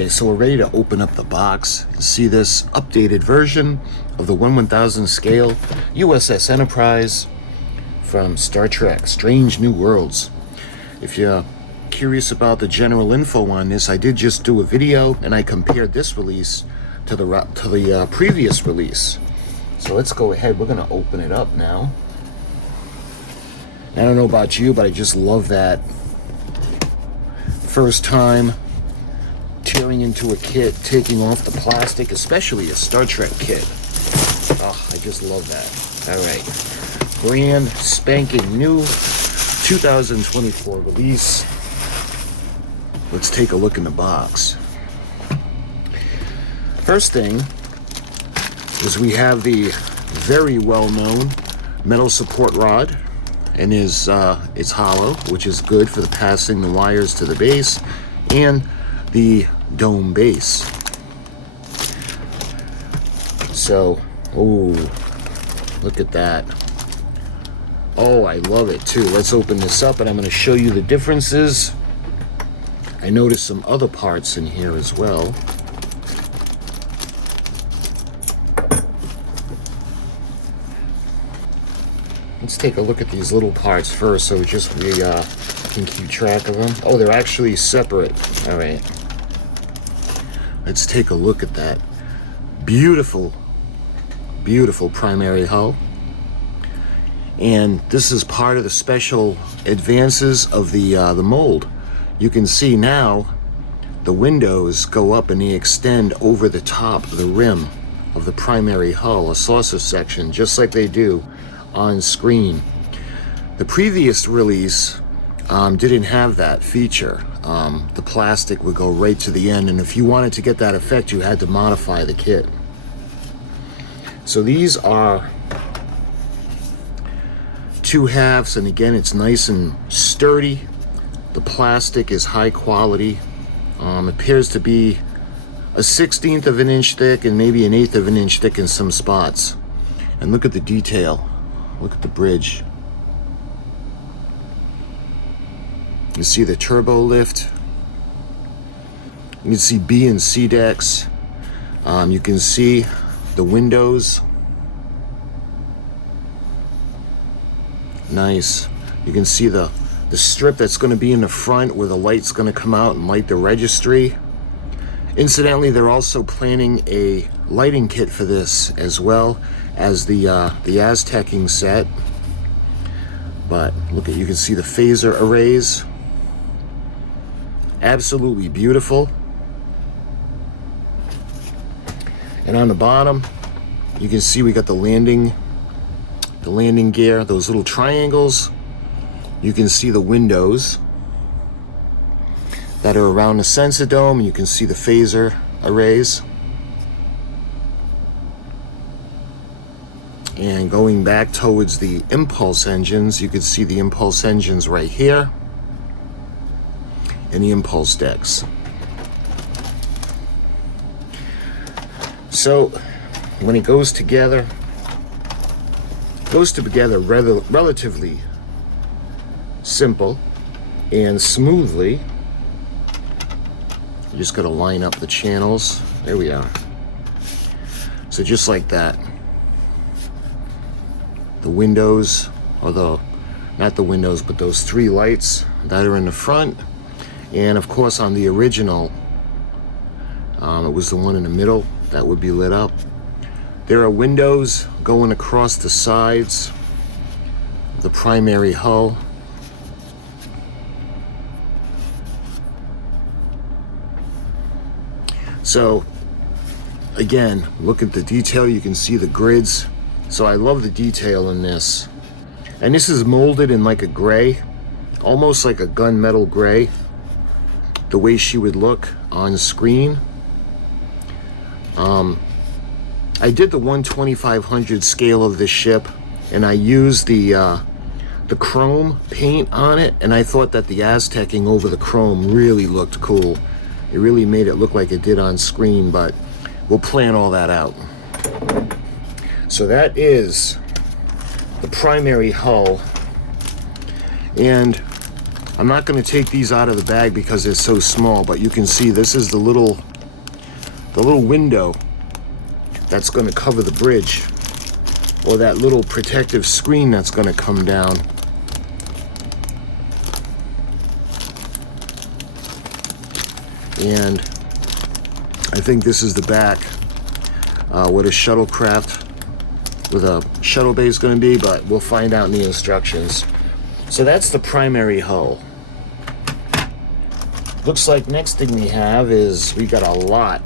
Okay, so we're ready to open up the box and see this updated version of the 1/1000 scale U.S.S. Enterprise from Star Trek Strange New Worlds. If you're curious about the general info on this, I did just do a video and I compared this release to the previous release. So let's go ahead. We're going to open it up now. I don't know about you, but I just love that first time tearing into a kit, taking off the plastic, especially a Star Trek kit. Oh, I just love that. All right, brand spanking new 2024 release. Let's take a look in the box. First thing is we have the very well-known metal support rod, and it's hollow, which is good for the passing the wires to the base and the dome base. So, oh, look at that. Oh, I love it too. Let's open this up and I'm going to show you the differences. I noticed some other parts in here as well. Let's take a look at these little parts first so we can keep track of them. Oh, they're actually separate. All right. Let's take a look at that. Beautiful, beautiful primary hull. And this is part of the special advances of the mold. You can see now the windows go up and they extend over the top of the rim of the primary hull, a saucer section, just like they do on screen. The previous release didn't have that feature. The plastic would go right to the end, and if you wanted to get that effect, you had to modify the kit. So these are two halves, and again, it's nice and sturdy. The plastic is high quality. Appears to be a 1/16 of an inch thick and maybe an 1/8 of an inch thick in some spots. And look at the detail. Look at the bridge. You see the turbo lift. You can see B and C decks. You can see the windows. Nice. You can see the strip that's going to be in the front where the light's going to come out and light the registry. Incidentally, they're also planning a lighting kit for this as well as the Aztecing set. But look at, you can see the phaser arrays. Absolutely beautiful. And on the bottom, you can see we got the landing gear, those little triangles. You can see the windows that are around the sensor dome, and you can see the phaser arrays. And going back towards the impulse engines, you can see the impulse engines right here and the impulse decks. So when it goes together relatively simple and smoothly. You just got to line up the channels. There we are. So just like that. The windows, or not the windows, but those three lights that are in the front. And of course on the original, it was the one in the middle that would be lit up. There are windows going across the sides of the primary hull. So again, look at the detail. You can see the grids. So I love the detail in this. And this is molded in like a gray, almost like a gunmetal gray, the way she would look on screen. I did the 1/2500 scale of this ship, and I used the chrome paint on it, and I thought that the Aztecing over the chrome really looked cool. It really made it look like it did on screen, but we'll plan all that out. So that is the primary hull, and I'm not going to take these out of the bag because they're so small, but you can see this is the little the little window that's going to cover the bridge, or that little protective screen that's going to come down. And I think this is the back, what a shuttlecraft with a shuttle bay is going to be, but we'll find out in the instructions. So that's the primary hull. Looks like next thing we have is we got a lot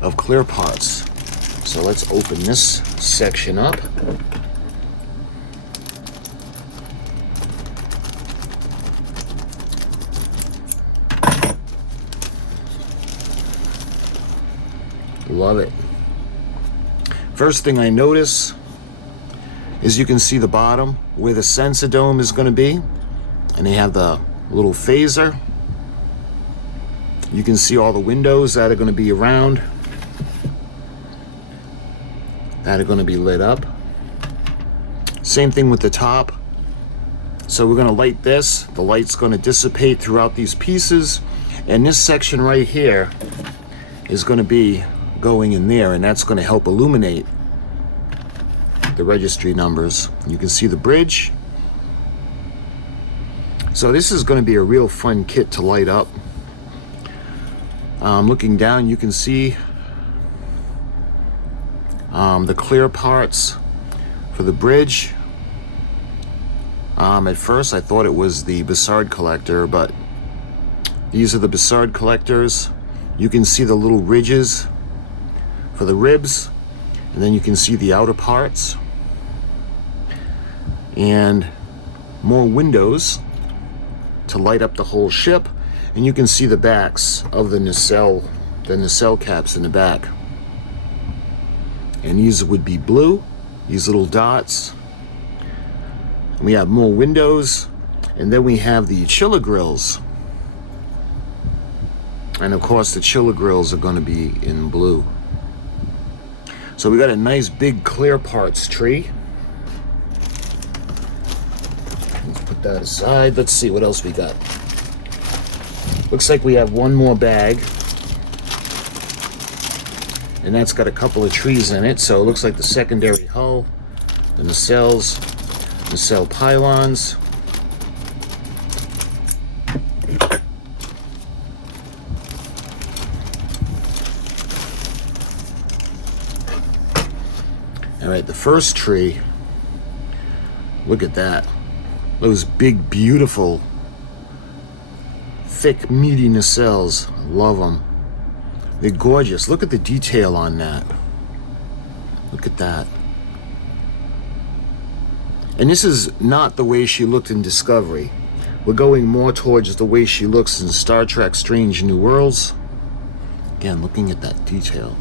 of clear parts. So let's open this section up. Love it. First thing I notice is you can see the bottom where the sensor dome is going to be, and they have the little phaser. You can see all the windows that are going to be around, that are going to be lit up. Same thing with the top. So we're going to light this. The light's going to dissipate throughout these pieces, and this section right here is going to be going in there, and that's going to help illuminate the registry numbers. You can see the bridge. So this is going to be a real fun kit to light up. Looking down, you can see the clear parts for the bridge. At first I thought it was the Bussard collector, but these are the Bussard collectors. You can see the little ridges for the ribs, and then you can see the outer parts, and more windows to light up the whole ship. And you can see the backs of the nacelle caps in the back. And these would be blue, these little dots. And we have more windows, and then we have the chiller grills. And of course the chiller grills are going to be in blue. So we got a nice big clear parts tree. Let's put that aside. Let's see what else we got. Looks like we have one more bag, and that's got a couple of trees in it. So it looks like the secondary hull, the nacelles, nacelle pylons. All right, the first tree, look at that. Those big, beautiful, thick, meaty nacelles. I love them. They're gorgeous. Look at the detail on that. Look at that. And this is not the way she looked in Discovery. We're going more towards the way she looks in Star Trek Strange New Worlds. Again, looking at that detail.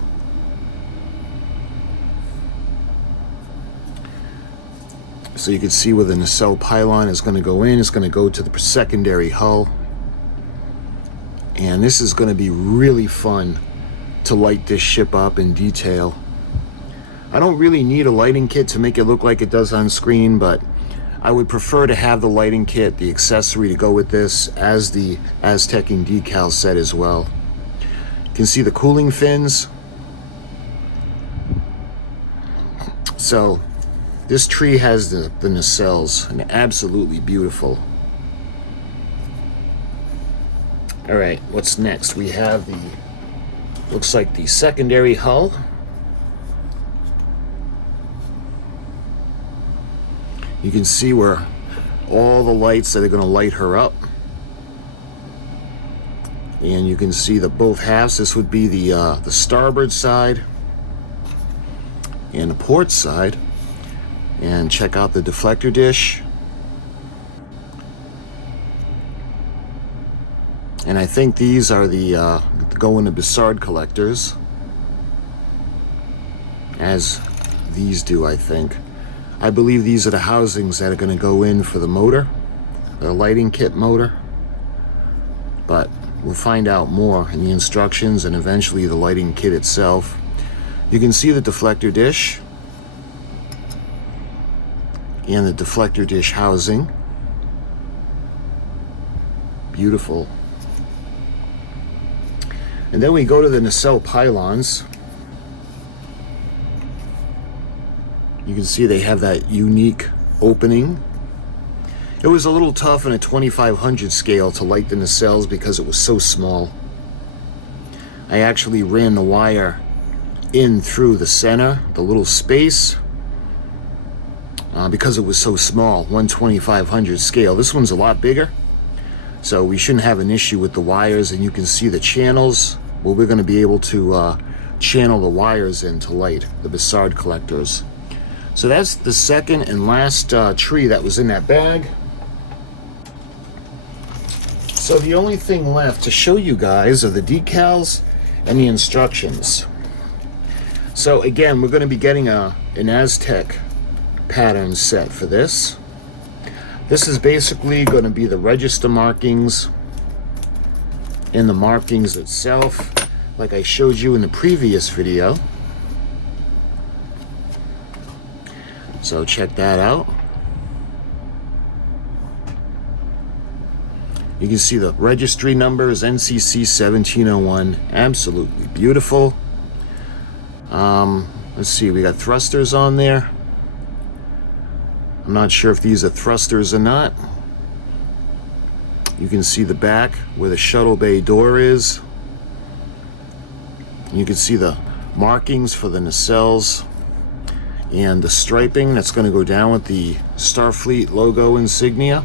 So you can see where the nacelle pylon is going to go in. It's going to go to the secondary hull. And this is going to be really fun to light this ship up in detail. I don't really need a lighting kit to make it look like it does on screen, but I would prefer to have the lighting kit, the accessory to go with this, as the Aztec and Decals set as well. You can see the cooling fins. So this tree has the nacelles, and absolutely beautiful. All right, what's next? We have the, looks like the secondary hull. You can see where all the lights that are going to light her up. And you can see the both halves. This would be the starboard side and the port side. And check out the deflector dish. And I think these are the go into Bussard collectors, as these do, I think. I believe these are the housings that are going to go in for the motor, the lighting kit motor. But we'll find out more in the instructions and eventually the lighting kit itself. You can see the deflector dish and the deflector dish housing. Beautiful. And then we go to the nacelle pylons. You can see they have that unique opening. It was a little tough in a 2500 scale to light the nacelles because it was so small. I actually ran the wire in through the center, the little space, because it was so small, 1/2500 scale. This one's a lot bigger, so we shouldn't have an issue with the wires. And you can see the channels. Well, we're going to be able to channel the wires in to light the Bussard collectors. So that's the second and last tree that was in that bag. So the only thing left to show you guys are the decals and the instructions. So again, we're going to be getting an Aztec pattern set for this. This is basically going to be the register markings and the markings itself, like I showed you in the previous video. So check that out. You can see the registry number is NCC-1701. Absolutely beautiful. Let's see, we got thrusters on there. I'm not sure if these are thrusters or not. You can see the back where the shuttle bay door is. You can see the markings for the nacelles and the striping that's going to go down with the Starfleet logo insignia.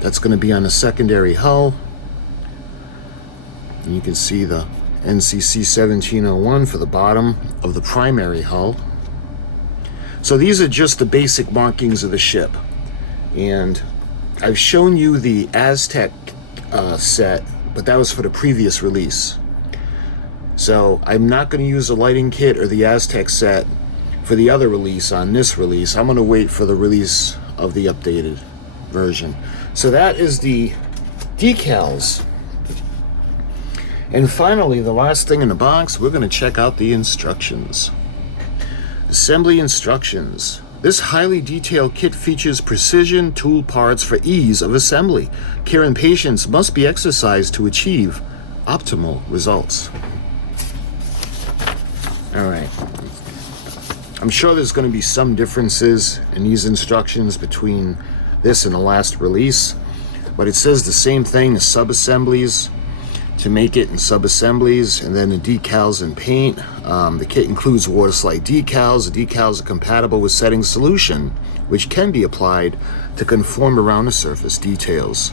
That's going to be on the secondary hull. And you can see the NCC-1701 for the bottom of the primary hull. So these are just the basic markings of the ship. And I've shown you the Aztec set, but that was for the previous release. So I'm not going to use the lighting kit or the Aztec set for the other release on this release. I'm going to wait for the release of the updated version. So that is the decals. And finally, the last thing in the box, we're going to check out the instructions. Assembly instructions. This highly detailed kit features precision tool parts for ease of assembly. Care and patience must be exercised to achieve optimal results. All right. I'm sure there's going to be some differences in these instructions between this and the last release, but it says the same thing as sub-assemblies to make it in sub-assemblies, and then the decals and paint. The kit includes water slide decals. The decals are compatible with setting solution, which can be applied to conform around the surface details.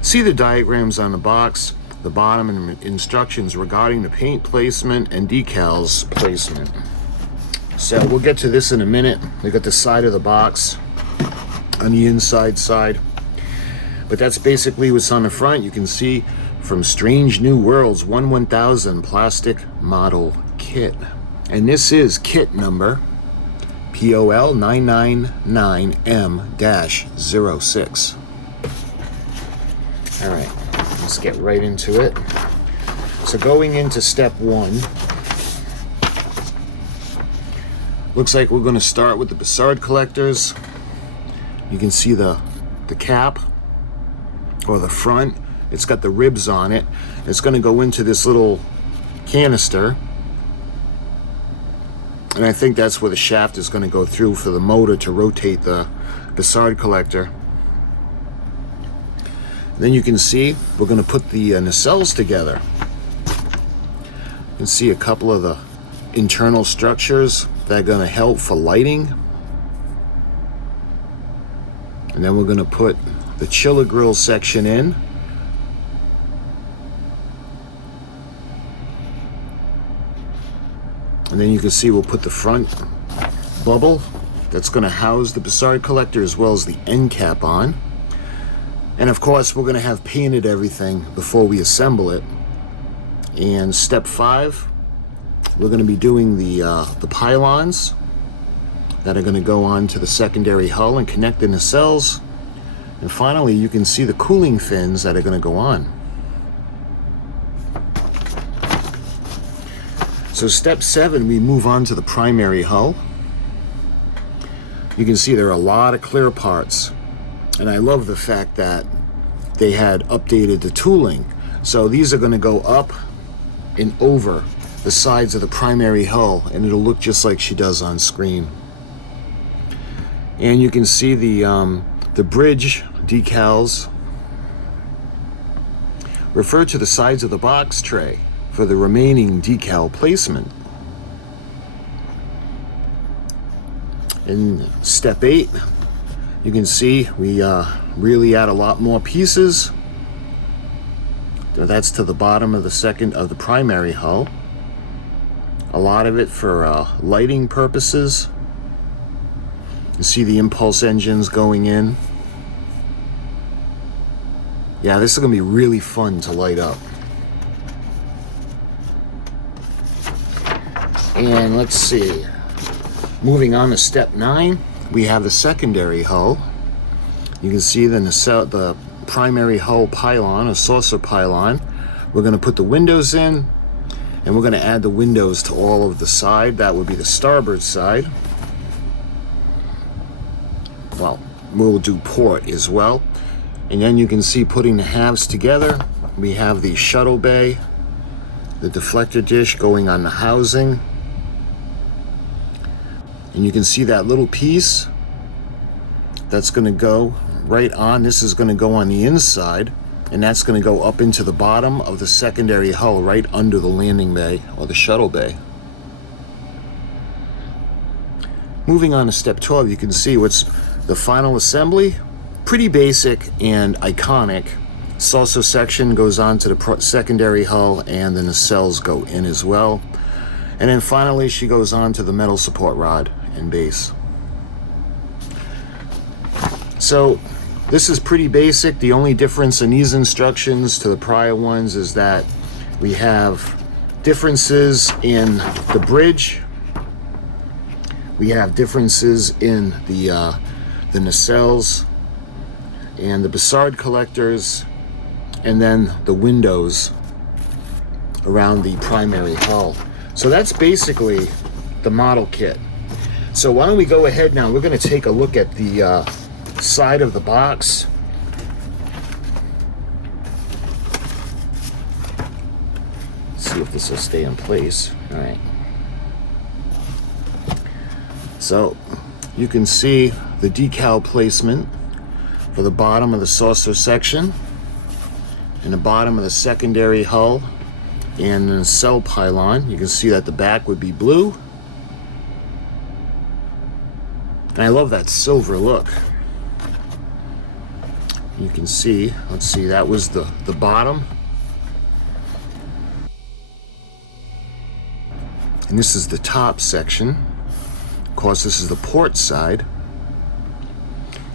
See the diagrams on the box, the bottom, and instructions regarding the paint placement and decals placement. So we'll get to this in a minute. We got the side of the box on the inside side, but that's basically what's on the front. You can see from Strange New Worlds 1/1000 plastic model kit, and this is kit number POL 999M-06. All right, let's get right into it. So going into step one, looks like we're going to start with the Bussard collectors. You can see the cap, or the front. It's got the ribs on it. It's going to go into this little canister, and I think that's where the shaft is going to go through for the motor to rotate the Bussard collector. And then you can see we're going to put the nacelles together. You can see a couple of the internal structures that are going to help for lighting. And then we're going to put the chiller grill section in. And then you can see we'll put the front bubble that's going to house the Bussard collector as well as the end cap on. And of course we're going to have painted everything before we assemble it. And step 5, we're going to be doing the pylons that are going to go on to the secondary hull and connect the nacelles. And finally you can see the cooling fins that are going to go on. So step 7, we move on to the primary hull. You can see there are a lot of clear parts, and I love the fact that they had updated the tooling. So these are going to go up and over the sides of the primary hull, and it'll look just like she does on screen. And you can see the bridge decals refer to the sides of the box tray for the remaining decal placement. In step 8, you can see we really add a lot more pieces. That's to the bottom of the primary hull. A lot of it for lighting purposes. You see the impulse engines going in. Yeah, this is going to be really fun to light up. And let's see. Moving on to step 9, we have the secondary hull. You can see the primary hull pylon, a saucer pylon. We're going to put the windows in, and we're going to add the windows to all of the side. That would be the starboard side. Well, we'll do port as well. And then you can see, putting the halves together, we have the shuttle bay, the deflector dish going on the housing. And you can see that little piece that's going to go right on. This is going to go on the inside, and that's going to go up into the bottom of the secondary hull, right under the landing bay or the shuttle bay. Moving on to step 12, you can see what's the final assembly. Pretty basic and iconic. Saucer section goes on to the secondary hull, and the nacelles go in as well. And then finally, she goes on to the metal support rod and base. So this is pretty basic. The only difference in these instructions to the prior ones is that we have differences in the bridge. We have differences in the nacelles and the Bussard collectors, and then the windows around the primary hull. So that's basically the model kit. So why don't we go ahead now, we're going to take a look at the side of the box. Let's see if this will stay in place. All right. So you can see the decal placement for the bottom of the saucer section and the bottom of the secondary hull and the nacelle pylon. You can see that the back would be blue. And I love that silver look. You can see, let's see, that was the bottom. And this is the top section. Of course, this is the port side.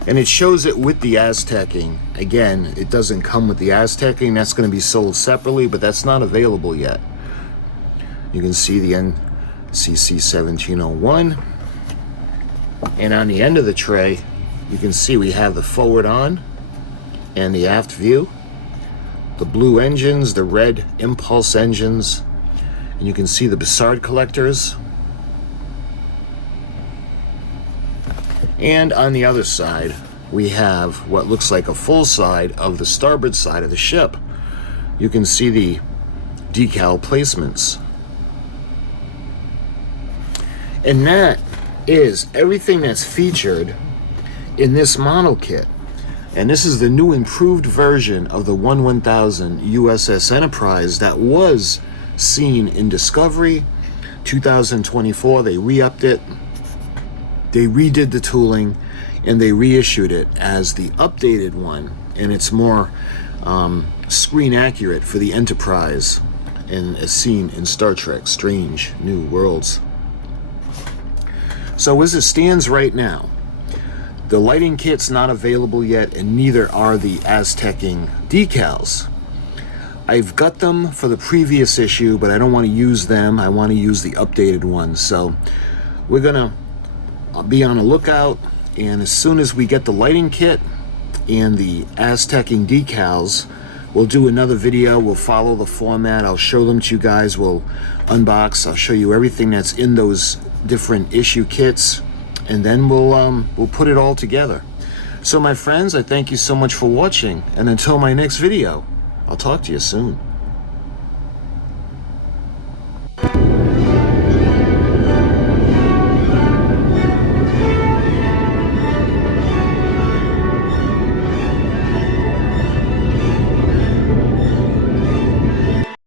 And it shows it with the Aztecing. Again, it doesn't come with the Aztecing. That's going to be sold separately, but that's not available yet. You can see the NCC-1701. And on the end of the tray, you can see we have the forward on and the aft view. The blue engines, the red impulse engines. And you can see the Bussard collectors. And on the other side, we have what looks like a full side of the starboard side of the ship. You can see the decal placements. And that is everything that's featured in this model kit. And this is the new improved version of the 1000 U.S.S. Enterprise that was seen in Discovery 2024. They re-upped it. They redid the tooling, and they reissued it as the updated one, and it's more screen accurate for the Enterprise, and as seen in Star Trek Strange New Worlds. So as it stands right now, the lighting kit's not available yet, and neither are the Aztecing decals. I've got them for the previous issue, but I don't want to use them. I want to use the updated ones. So we're gonna be on a lookout, and as soon as we get the lighting kit and the Aztecing decals, we'll do another video. We'll follow the format. I'll show them to you guys. We'll unbox. I'll show you everything that's in those different issue kits, and then we'll put it all together. So my friends, I thank you so much for watching, and until my next video, I'll talk to you soon.